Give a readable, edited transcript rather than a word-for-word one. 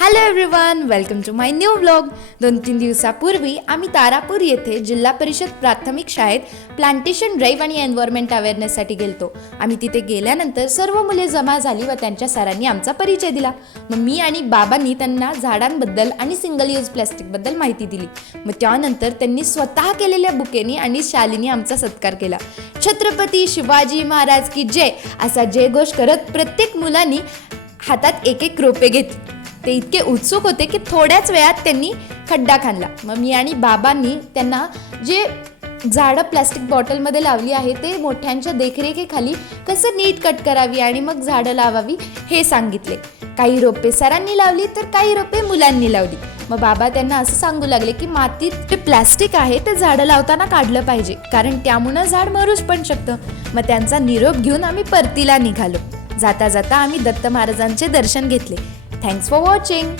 Hello everyone, welcome to my new blog. 2-3 दिवसापूर्वी आम्ही तारापूर येथे जिल्हा परिषद प्राथमिक शाळेत प्लांटेशन ड्राईव्ह आणि एन्व्हायरमेंट अवेअरनेससाठी गेलतो. आम्ही तिथे गेल्यानंतर सर्व मुले जमा झाली व त्यांच्या सरांनी आमचा परिचय दिला. मग मी आणि बाबांनी त्यांना झाडांबद्दल आणि सिंगल यूज प्लॅस्टिकबद्दल माहिती दिली. मग त्यानंतर त्यांनी स्वतः केलेल्या बुकेनी आणि शालीनी आमचा सत्कार केला. छत्रपती शिवाजी महाराज की जय असा जयघोष करत प्रत्येक मुलांनी हातात एक रोपे घेतली. ते इतके उत्सुक होते की थोड्याच वेळात त्यांनी खड्डा खांदला. मग मी आणि बाबांनी त्यांना जे झाडं प्लॅस्टिक बॉटलमध्ये लावली आहे ते मोठ्यांच्या देखरेखीखाली कसं नीट कट करावी आणि मग झाडं लावावी हे सांगितले. काही रोपे सरांनी लावली तर काही रोपे मुलांनी लावली. मग बाबा त्यांना असं सांगू लागले की मातीत जे प्लॅस्टिक आहे ते झाडं लावताना काढलं पाहिजे, कारण त्यामुळं झाड मरूच पण शकतं. मग त्यांचा निरोप घेऊन आम्ही परतीला निघालो. जाता जाता आम्ही दत्त महाराजांचे दर्शन घेतले. Thanks for watching.